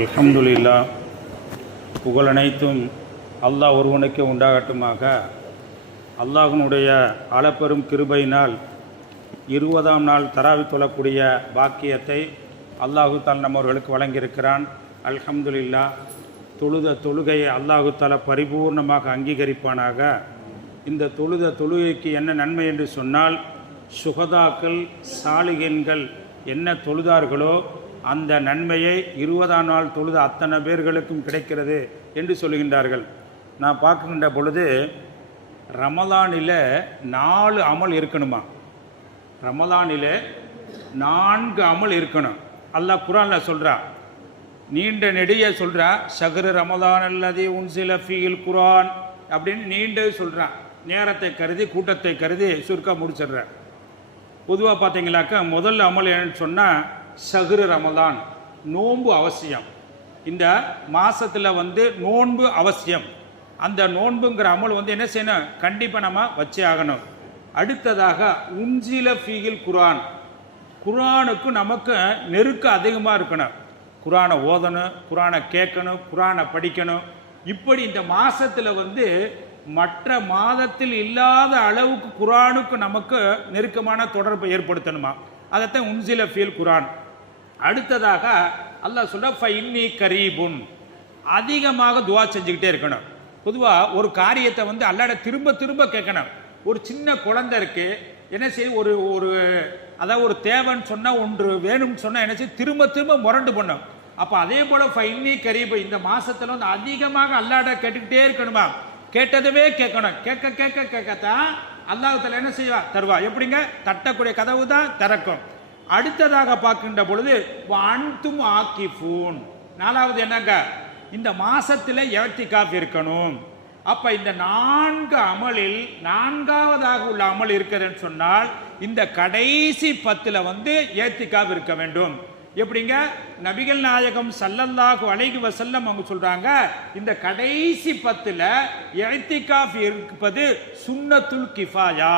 அல்ஹம்துலில்லா, புகழனைத்தும் அல்லாஹ் ஒருவனுக்கு உண்டாகட்டுமாக. அல்லாஹ்வினுடைய அளப்பெரும் கிருபையினால் 20ஆம் நாள் தராவி தொழக்கூடிய பாக்கியத்தை அல்லாஹு தால் நம்மவர்களுக்கு வழங்கியிருக்கிறான். அல்ஹம்துலில்லா. தொழுகையை அல்லாஹு தாலா பரிபூர்ணமாக அங்கீகரிப்பானாக. இந்த தொழுகைக்கு என்ன நன்மை என்று சொன்னால், சுகதாக்கள் சாலிகன்கள் என்ன தொழுதார்களோ அந்த நன்மையை 20ஆம் நாள் தொழுத அத்தனை பேர்களுக்கும் கிடைக்கிறது என்று சொல்கின்றார்கள். நான் பார்க்கின்ற பொழுது ரமலானில் 4 அமல் இருக்கணுமா? ரமலானில் 4 அமல் இருக்கணும். அல்லாஹ் குர்ஆனில் சொல்கிறா, நீண்ட நெடிய சொல்கிறா. ஷஹ்ரு ரமலான் அல்லதி உன்சில ஃபீல் குர்ஆன் அப்படின்னு நீண்டு சொல்கிறான். நேரத்தை கருதி கூட்டத்தை கருதி சுருக்க முடிச்சிடுறேன். பொதுவாக பார்த்தீங்களாக்கா முதல் அமல் என்னன்னு சொன்னால் ஷஹ்ரு ரமலான், நோன்பு அவசியம். இந்த மாதத்தில் நோன்பு அவசியம். அந்த நோன்புங்கிற அமல் என்ன செய்யணும்? கண்டிப்பாக நம்ம வச்சே ஆகணும். அடுத்ததாக உன்சில ஃபீல் குர்ஆன், குர்ஆனுக்கு நமக்கு நெருக்கம் அதிகமாக இருக்கணும். குர்ஆனை ஓதணும், குர்ஆனை கேட்கணும், குர்ஆனை படிக்கணும். இப்படி இந்த மாதத்தில் மற்ற மாதத்தில் இல்லாத அளவுக்கு குர்ஆனுக்கு நமக்கு நெருக்கமான தொடர்பை ஏற்படுத்தணுமா? அதைத்தான் உன்சில ஃபீல் குர்ஆன். அடுத்ததாக அல்லாஹ் சொல்ற ஃபஇன்னி கரீபுன், அதிகமாக துஆ செஞ்சுக்கிட்டே இருக்கணும். பொதுவாக ஒரு காரியத்தை அல்லாஹ்ட திரும்ப திரும்ப கேட்கணும். ஒரு சின்ன குழந்தை இருக்கு, என்ன செய்ய ஒரு அதாவது ஒரு தேவைன்னு சொன்னால், ஒன்று வேணும்னு சொன்னால் என்ன செய்ய திரும்ப திரும்ப முரண்டு பண்ணும். அப்போ அதே போல் ஃபஇன்னி கரீபு, இந்த மாதத்தில் அதிகமாக அல்லாஹ்ட கேட்டுக்கிட்டே இருக்கணுமா? கேட்டதுவே கேட்கணும். கேட்க கேட்க கேட்கத்தான் அல்லாஹ் தஆலா என்ன செய்வா? தருவா. எப்படிங்க? தட்டக்கூடிய கதவு தான் திறக்கும். அடுத்ததாக பார்க்கின்ற பொழுது அன்தும் ஆக்கிஃபூன், 4வது என்னங்க? இந்த மாசத்துல இஅ்திகாஃப் இருக்கணும். அப்ப இந்த 4 அமலில் 4வதாக உள்ள அமல் இருக்குதுன்னு சொன்னால், இந்த கடைசி 10ல் இஅ்திகாஃப் இருக்க வேண்டும். எப்படிங்க? நபிகள் நாயகம் ஸல்லல்லாஹு அலைஹி வஸல்லம் அவங்க சொல்றாங்க, இந்த கடைசி 10ல் இஅ்திகாஃப் இருப்பது சுன்னத்துல் கிஃபாயா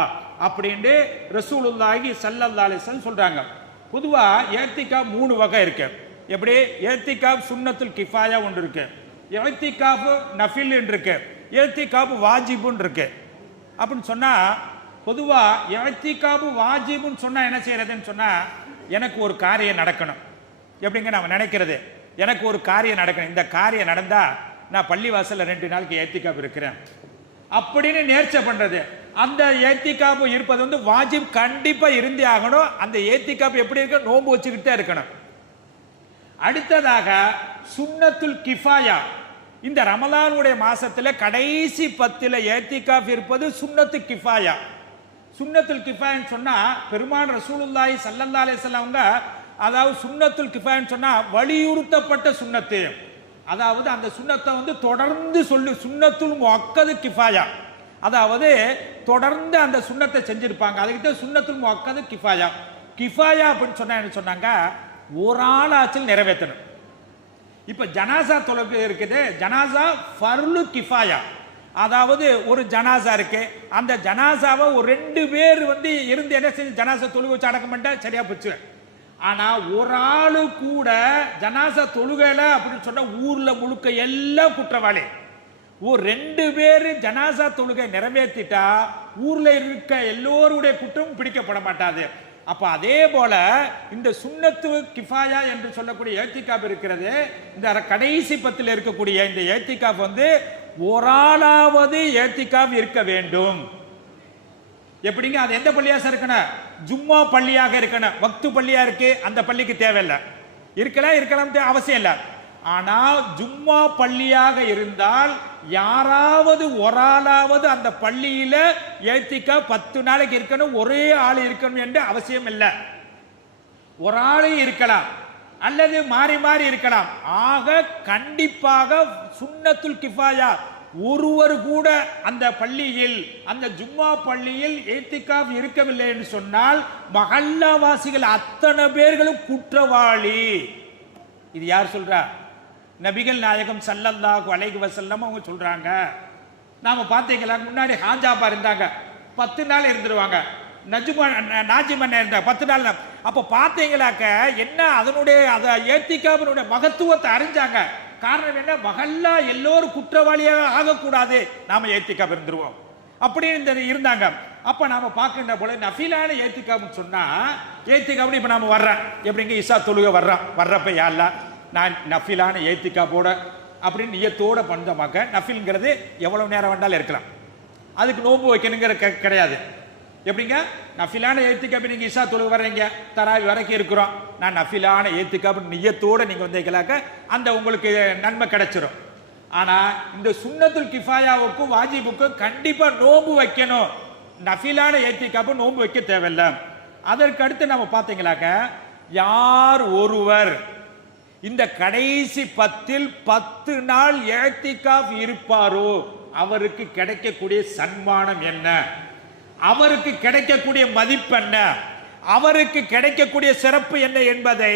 அப்படின்னு ரசூலுல்லாஹி ஸல்லல்லாஹு அலைஹி வஸல்லம் சொல்றாங்க. பொதுவா இஅ்திகாஃப் 3 வகை இருக்கு. எப்படி? இஅ்திகாஃப் சுன்னத்துல் கிஃபாயா ஒன்று இருக்கு, இஅ்திகாஃப் நஃபில் இருக்கு, இஅ்திகாஃப் வாஜிபுன்னு இருக்கு. அப்படின்னு சொன்னா, பொதுவா இஅ்திகாஃப் வாஜிபுன்னு சொன்னா என்ன செய்யறதுன்னு சொன்னா, எனக்கு ஒரு காரியம் நடக்கணும். எப்படிங்க நம்ம நினைக்கிறது? எனக்கு ஒரு காரியம் நடக்கணும், இந்த காரியம் நடந்தா நான் பள்ளிவாசல்ல 2 நாளைக்கு இஅ்திகாஃப் இருக்கிறேன் அப்படின்னு நேர்ச்சை பண்றது. அந்த இஅ்திகாஃப் இருப்பது வாஜிப், கண்டிப்பா இருந்தே ஆகணும். அந்த இஅ்திகாஃப் எப்படி இருக்க? நோன்பு வச்சுக்கிட்டே இருக்கணும். அடுத்ததாக சுன்னத்துல் கிஃபாயா, இந்த ரமலானுடைய மாசத்துல கடைசி 10ல் இஅ்திகாஃப் இருப்பது சுன்னத்து கிஃபாயா. சுன்னத்துல் கிஃபாயான்னு சொன்னா, பெருமான் ரசூலுல்லாஹி ஸல்லல்லாஹு அலைஹி வஸல்லம் அவங்க, அதாவது சுன்னத்துல் கிஃபாயான்னு சொன்னா வலியுறுத்தப்பட்ட சுன்னத்து. அதாவது அந்த சுன்னத்தை தொடர்ந்து சொல்லி, சுன்னத்துல் முஅக்கது கிஃபாயா, அதாவது தொடர்ந்து அந்த சுன்னத்தை செஞ்சிருப்பாங்க. அதுக்கிட்ட சுன்னத்துல் முஅக்கது கிஃபாயா. கிஃபாயா அப்படின்னு சொன்னா என்ன சொன்னாங்க? ஒரு ஆளாச்சும் நிறைவேற்றணும். இப்ப ஜனாசா தொழுகை இருக்குது, ஜனாசா ஃபர்லு கிஃபாயா. அதாவது ஒரு ஜனாசா இருக்கு, அந்த ஜனாசாவை ஒரு 2 பேர் இருந்து என்ன செஞ்சு ஜனாசா தொழுகை வச்சு அடக்கம் பண்ணிட்டா சரியா போச்சு. ஆனா ஒரு ஆளு கூட ஜனாசா தொழுகையில அப்படின்னு சொன்னா ஊர்ல முழுக்க எல்லாம் குற்றவாளி. 2 பேர் ஜனாசா தொழுகை நிறைவேற்றிட்டா ஊர்ல இருக்க எல்லோருடைய குற்றமும் பிடிக்கப்பட மாட்டாது. அப்ப அதே போல இந்த சுன்னத்து கிஃபாயா என்று சொல்லக்கூடிய இஅ்திகாஃப் இருக்கிறது. இந்த கடைசி 10ல் இருக்கக்கூடிய இந்த இஅ்திகாஃப் ஒரு ஆளாவது இஅ்திகாஃப் இருக்க வேண்டும். எப்படிங்க? அது எந்த பள்ளியாக இருக்கணும்? ஜும்மா பள்ளியாக இருக்கணும். வக்து பள்ளியா இருக்கு, அந்த பள்ளிக்கு தேவையில்லை. இருக்கலாம் அவசியம் இல்லை. ஆனா ஜும்மா பள்ளியாக இருந்தால் யாராவது ஒரு ஆளாவது அந்த பள்ளியில இஅ்திகாஃப் 10 நாளைக்கு இருக்கணும், ஒரே ஆள் இருக்கணும் என்று அவசியம் இல்லை. ஒரு ஆளே இருக்கலாம் அல்லது மாறி மாறி இருக்கலாம். ஆக கண்டிப்பாக சுன்னத்துல் கிஃபாயா, ஒருவர் கூட அந்த பள்ளியில், அந்த ஜும்மா பள்ளியில் இஅ்திகாஃப் இருக்கவில்லை என்று சொன்னால் மஹல்லாவாசிகள் அத்தனை பேர்களும் குற்றவாளி. இது யார் சொல்றா? நபிகள் நாயகம் ஸல்லல்லாஹு அலைஹி வஸல்லம் அவங்க சொல்றாங்க. நாம பார்த்தீங்களா, முன்னாடி ஹாஜாபா இருந்தாங்க, 10 நாள் இருந்துருவாங்க. நாஜிமன் இருந்தா 10 நாள். அப்ப பாத்தீங்களாக்க என்ன அதனுடைய ஏத்திக்காவினுடைய மகத்துவத்தை அறிஞ்சாங்க. காரணம் என்ன, மகல்லா எல்லோரும் குற்றவாளியாக ஆகக்கூடாது, நாம ஏத்திக்காப் இருந்துருவோம் அப்படின்னு இருந்தாங்க. அப்ப நாம பார்க்கின்ற போல நஃபிலான ஏத்திக்காப்னு சொன்னா, ஏத்திக்காப்னு இப்ப நாம வர்றோம், எப்படிங்க இஷா தொழுகை வர்றப்ப யாழ்லா நான் நஃபிலான ஏத்திக்காப்போட அப்படின்னு நியத்தோட பண்ணமாக்க, நஃபில்ங்கிறது எவ்வளவு நேரம் வேண்டாலும் இருக்கலாம், அதுக்கு நோன்பு வைக்கணுங்கிற கிடையாது. எப்படிங்க நஃபிலான ஏத்திக்காப்பு, நீங்க இஷா தொழுகை வர்றீங்க, தராவி வரைக்கும் இருக்கிறோம், நான் நஃபிலான ஏத்திக்காப்பு நியத்தோட நீங்க வந்தீங்களாக்க அந்த உங்களுக்கு நன்மை கிடைச்சிடும். ஆனா இந்த சுன்னத்துல் கிஃபாயாவுக்கும் வாஜிபுக்கும் கண்டிப்பா நோன்பு வைக்கணும். நஃபிலான ஏத்திக்காப்பு நோன்பு வைக்க தேவையில்லை. அதற்கு அடுத்து நம்ம பார்த்தீங்களாக்க, யார் ஒருவர் இந்த கடைசி 10 நாள் ஏத்திக்காப் இருப்பாரோ அவருக்கு கிடைக்கக்கூடிய சன்மானம் என்ன, அவருக்கு கிடைக்கக்கூடிய மதிப்பு என்ன, அவருக்கு கிடைக்கக்கூடிய சிறப்பு என்ன என்பதை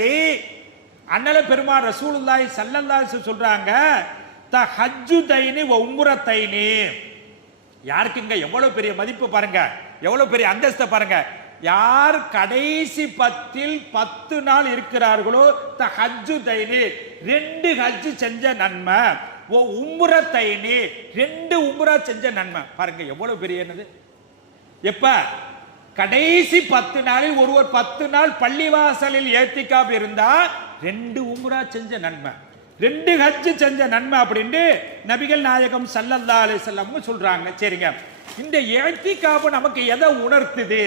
அண்ணல பெருமான் ரசூலுல்லாஹி ஸல்லல்லாஹு அலைஹி வஸல்லம் சொல்றாங்க. தஹஜ்ஜுதைனி வ உம்ரத்தைனி. யாருக்குங்க எவ்வளவு பெரிய மதிப்பு பாருங்க, எவ்வளவு பெரிய அந்தஸ்தை பாருங்க. யார் கடைசி 10 நாள் இருக்கிறார்களோ, தஹஜ்ஜுதைனி 2 ஹஜ் செஞ்ச நன்மை, ஓ உம்ரத்தைனி 2 உம்ரா செஞ்ச நன்மை. பாருங்க எவ்வளவு பெரிய என்னது. எப்ப கடைசி 10 நாளில் ஒருவர் 10 நாள் பள்ளிவாசலில் ஏத்திக்காப் இருந்தா 2 உம்ரா செஞ்ச நன்மை, 2 ஹஜ் செஞ்ச நன்மை அப்படின்னு நபிகள் நாயகம் ஸல்லல்லாஹு அலைஹி வஸல்லம் சொல்றாங்க. சரிங்க, இந்த ஏத்திக்காப் நமக்கு எதை உணர்த்துது,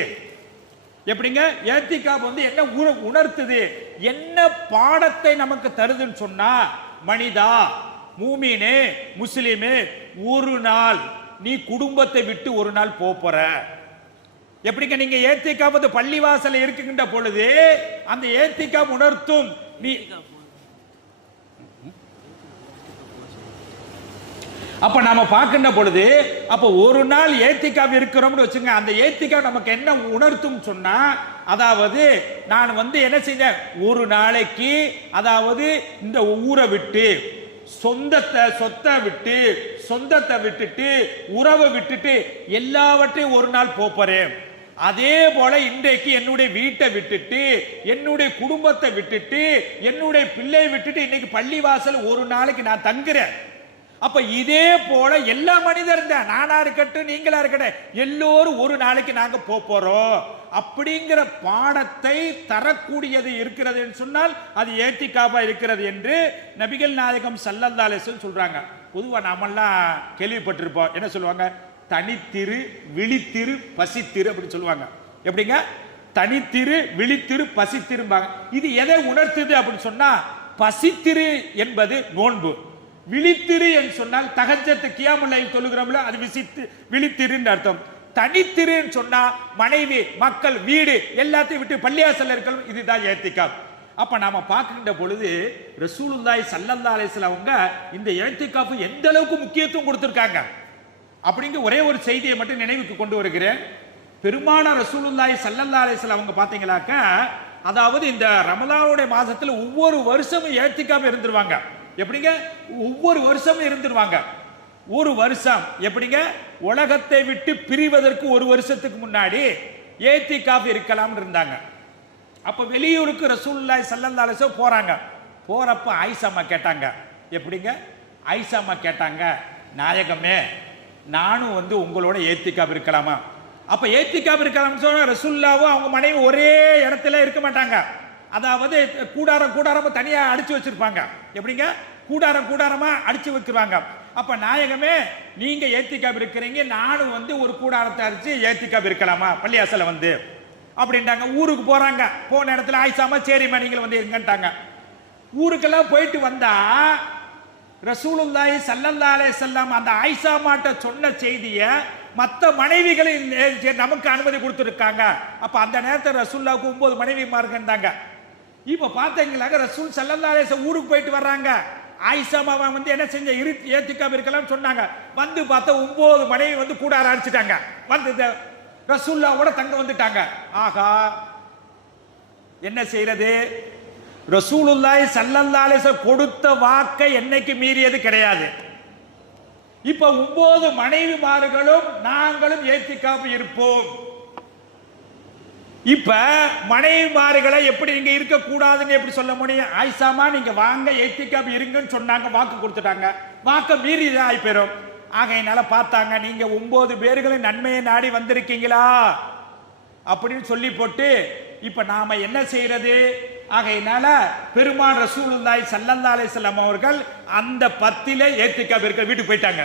எப்படிங்க ஏத்திக்காப் என்ன உணர்த்துது, என்ன பாடத்தை நமக்கு தருதுன்னு சொன்னா, மனிதா மூமினே முஸ்லிமே, ஒரு நாள் நீ குடும்பத்தை விட்டு ஒரு நாள் போற. எப்படிங்க நீங்க ஏத்திக்காப் பள்ளிவாசல் இருக்கின்ற பொழுது அந்த ஏத்திக்காப் உணர்த்தும். நீ அப்ப நாம பார்க்கின்ற பொழுது, அப்ப ஒரு நாள் ஏத்திக்காப் இருக்கிறோம்னு வச்சுங்க, அந்த ஏத்திக்காப் நமக்கு என்ன உணர்த்தும் சொன்னா, அதாவது நான் என்ன செஞ்சேன், ஒரு நாளைக்கு அதாவது இந்த ஊரை விட்டு சொத்தை விட்டு சொந்தத்தை விட்டுட்டு உறவை விட்டுட்டு எல்லாவற்றையும் ஒரு நாள் போறேன். அதே போல இன்றைக்கு என்னுடைய வீட்டை விட்டுட்டு என்னுடைய குடும்பத்தை விட்டுட்டு என்னுடைய பிள்ளையை விட்டுட்டு இன்னைக்கு பள்ளிவாசல் ஒரு நாளைக்கு நான் தங்குறேன். அப்ப இதே போல எல்லா மனிதரும் தான், நானா இருக்கட்டும் நீங்களா இருக்கட்டும், எல்லோரும் ஒரு நாளைக்கு நாங்க போறோம் அப்படிங்கிற பாடத்தை தரக்கூடியது இருக்கிறது என்று சொன்னால் அது ஏத்திக்காபா இருக்கிறது என்று நபிகள் நாயகம் ஸல்லல்லாஹு அலைஹி வஸல்லம் சொல்றாங்க. பொதுவா நாமெல்லாம் கேள்விப்பட்டிருப்போம், என்ன சொல்லுவாங்க, தனித்திரு விழித்திரு பசித்திரு அப்படின்னு சொல்லுவாங்க. எப்படிங்க தனித்திரு விழித்திரு பசித்திரும்பாங்க. இது எதை உணர்த்துது அப்படின்னு சொன்னா, பசித்திரு என்பது நோன்பு, விழித்திரு என்று சொன்னால் தஹஜ்ஜத் கியாமுல் லைல் தொழுகிறோம்ல, அது விழித்திருன்னு அர்த்தம். தனித்திருன்னு சொன்னா மனைவி மக்கள் வீடு எல்லாத்தையும் விட்டு பள்ளியாசல்ல இருக்கணும், இதுதான் ஏத்திக்காப். அப்ப நாம பார்க்கின்ற பொழுது ரசூலுல்லாஹி ஸல்லல்லாஹு அலைஹி வஸல்லம் அவங்க இந்த ஏத்திக்காப் எந்த அளவுக்கு முக்கியத்துவம் கொடுத்திருக்காங்க அப்படிங்கிற ஒரே ஒரு செய்தியை மட்டும் நினைவுக்கு கொண்டு வருகிறேன். பெருமானார் ரசூலுல்லாஹி ஸல்லல்லாஹு அலைஹி வஸல்லம் அவங்க பாத்தீங்களாக்க, அதாவது இந்த ரமலானுடைய மாசத்துல ஒவ்வொரு வருஷமும் ஏத்திக்காப் இருந்துருவாங்க. எப்படிங்க ஒவ்வொரு வருஷமும் இருந்துருவாங்க. ஒரு வருஷம் எப்படிங்க, உலகத்தை விட்டு பிரிவதற்கு ஒரு வருஷத்துக்கு முன்னாடி ஏத்திக்காப் இருக்கலாம் இருந்தாங்க. அப்ப வெளியூருக்கு ரசூலுல்லாஹி ஸல்லல்லாஹு அலைஹி வஸல்லம் போறாங்க. போறப்ப ஆயிஷா அம்மா கேட்டாங்க, எப்படிங்க ஆயிஷா அம்மா கேட்டாங்க, நாயகமே நானும் உங்களோட ஏத்திக்காப் இருக்கலாமா? அப்ப ஏத்திக்காப் இருக்கலாம்னு சொன்னா ரசூலுல்லாஹ்வும் அவங்க மனைவி ஒரே இடத்துல இருக்க மாட்டாங்க. அதாவது கூடாரமா தனியா அடிச்சு வச்சிருப்பாங்க. எப்படிங்க கூடாரமா அடிச்சு வைக்கிறாங்க. அப்ப நாயகமே நீங்க ஏத்திக்காப் இருக்கிறீங்க, நானும் ஒரு கூடாரத்தை அடிச்சு ஏத்திக்காப் இருக்கலாமா பள்ளியாசல அப்படின்ட்டாங்க. ஊருக்கு போறாங்க. போன இடத்துல ஆயிஷாமா சரிம்மா நீங்கள் இருங்கன்ட்டாங்க. ஊருக்கெல்லாம் போயிட்டு வந்தா ரசூலுல்லாஹி ஸல்லல்லாஹு அலைஹி வஸல்லம் அந்த ஆயிஷா மாட்ட சொன்ன செய்தியை மற்ற மனைவிகளை நமக்கு அனுமதி கொடுத்துருக்காங்க. அப்ப அந்த நேரத்தில் ரசூலுல்லாஹ்வுக்கு 9 மனைவிமார் இருந்தாங்க. இப்ப பாத்தீங்களாக்க ரசூல் ஸல்லல்லாஹு அலைஹி வஸல்லம் ஊருக்கு போயிட்டு வர்றாங்க. ஆயிஷா மாமா என்ன செஞ்ச ஏத்திக்காப் இருக்கலாம் சொன்னாங்க. பார்த்தா 9 மனைவி கூடார அடிச்சுட்டாங்க. ரசூலுல்லாஹ்வோட தங்க வந்துட்டாங்க. ஆகா என்ன செய்யறது, ரசூலுல்லாஹி ஸல்லல்லாஹு அலைஹி வஸல்லம் கொடுத்த வாக்கை என்னைக்கு மீறியது கிடையாது. இப்ப 9 மனைவிமார்களும் நாங்களும் ஏத்திக்காப் இருப்போம். இப்ப மனைவிமார்களை எப்படி நீங்க இருக்க கூடாதுன்னு எப்படி சொல்ல முடியும்? ஆயிஷாமா நீங்க வாங்க ஏத்திக்காப் இருங்கன்னு சொன்னாங்க, வாக்கு கொடுத்துட்டாங்க, வாக்க மீறி ஆகி போயிரும். ஆகையினால பார்த்தாங்க, நீங்க 9 பேர்களும் நன்மையை நாடி வந்திருக்கீங்களா அப்படின்னு சொல்லி போட்டு இப்ப நாம என்ன செய்யறது? ஆகையினால பெருமான் ரசூலுல்லாஹி ஸல்லல்லாஹு அலைஹி வஸல்லம் அவர்கள் அந்த 10 ஏத்திக்காப் இருக்க வீட்டுக்கு போயிட்டாங்க.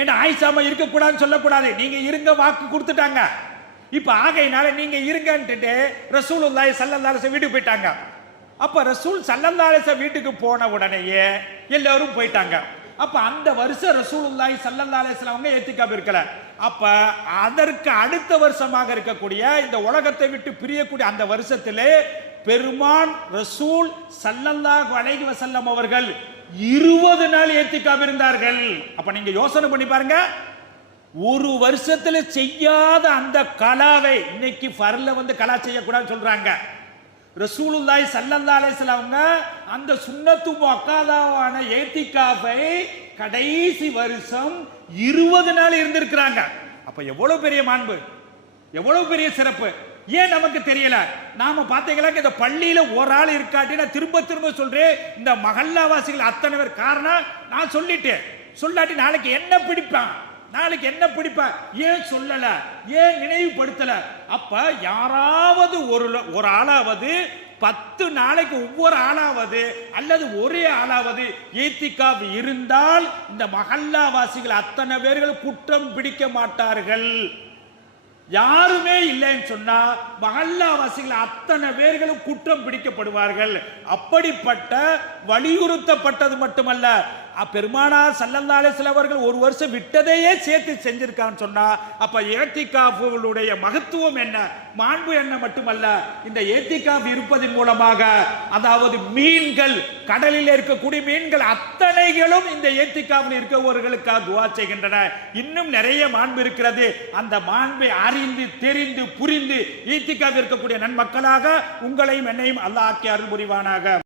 ஏன்னா ஆயிஷாமா இருக்க கூடாதுன்னு சொல்லக்கூடாது, நீங்க இருங்க வாக்கு கொடுத்துட்டாங்க. இப்ப ஆகையினால நீங்க இருங்கன்ட்டு ரசூலுல்லாஹி ஸல்லல்லாஹு அலைஹி வஸல்லம் வீட்டுக்கு போயிட்டாங்க. அப்ப ரசூல் ஸல்லல்லாஹு அலைஹி வஸல்லம் வீட்டுக்கு போன உடனேயே எல்லாரும் போயிட்டாங்க. அப்ப அந்த வருஷம் ரசூலுல்லாஹி ஸல்லல்லாஹு அலைஹி வஸல்லம் அவங்க ஏத்திக்காப் இருக்கல. அப்ப அதற்கு அடுத்த வருஷமாக இருக்கக்கூடிய இந்த உலகத்தை விட்டு பிரியக்கூடிய அந்த வருஷத்திலே பெருமான் ரசூல் ஸல்லல்லாஹு அலைஹி வஸல்லம் அவர்கள் 20 நாள் ஏத்திக்காப் இருந்தார்கள். அப்ப நீங்க யோசனை பண்ணி பாருங்க, ஒரு வருஷத்துல செய்யாத அந்த கலாவை இன்னைக்கு ஃபர்ல வந்து கலா செய்யக்கூடாதுன்னு சொல்றாங்க. ரசூலுல்லாஹி ஸல்லல்லாஹு அலைஹி வஸல்லம் அந்த சுன்னத்து முஅக்கதாவான ஏத்திகாஃபை கடைசி வருஷம் 20 நாள் இருந்திருக்கிறாங்க. அப்ப எவ்வளவு பெரிய மாண்பு, எவ்வளவு பெரிய சிறப்பு ஏன் நமக்கு தெரியல? நாம பாத்தீங்களா, இந்த பள்ளியில ஒரு ஆள் இருக்காட்டி நான் திரும்ப திரும்ப சொல்றேன், இந்த மஹல்லாவாசிகள் அத்தனை பேர் காரணம் நான் சொல்லிட்டேன். சொல்லாட்டி நாளைக்கு என்ன பிடிப்பான், நாளைக்கு என்ன பிடிப்பான், ஏன் சொல்லல, ஏன் நினைவுபடுத்தல? அப்ப யாராவது ஒரு ஆளாவது 10 நாளைக்கு ஒவ்வொரு ஆளாவது அல்லது ஒரே ஆளாவது ஏத்திகாப் இருந்தால் இந்த மஹல்லாவாசிகள் அத்தனை பேர்கள் குற்றம் பிடிக்க மாட்டார்கள். யாருமே இல்லைன்னு சொன்னா மஹல்லாவாசிகள் அத்தனை பேர்களும் குற்றம் பிடிக்கப்படுவார்கள். அப்படிப்பட்ட வலியுறுத்தப்பட்டது மட்டுமல்ல, பெருமானார் ஸல்லல்லாஹு அலைஹி வஸல்லம் அவர்கள் ஒரு வருஷம் விட்டதையே சேர்த்து செஞ்சிருக்கான்னு சொன்னா அப்ப ஏத்திகாஃபுடைய மகத்துவம் என்ன, மாண்பு என்ன மட்டுமல்ல, இந்த ஏத்திகாஃப் இருப்பதன் மூலமாக அதாவது மீன்கள், கடலில் இருக்கக்கூடிய மீன்கள் அத்தனைகளும் இந்த ஏத்திகாஃபில் இருக்கவர்களுக்காக துஆ செய்கின்றன. இன்னும் நிறைய மாண்பு இருக்கிறது. அந்த மாண்பை அறிந்து தெரிந்து புரிந்து ஏத்திகாஃப் இருக்கக்கூடிய நன்மக்களாக உங்களையும் என்னையும் அல்லாஹ் ஆக்கி அருள் புரிவானாக.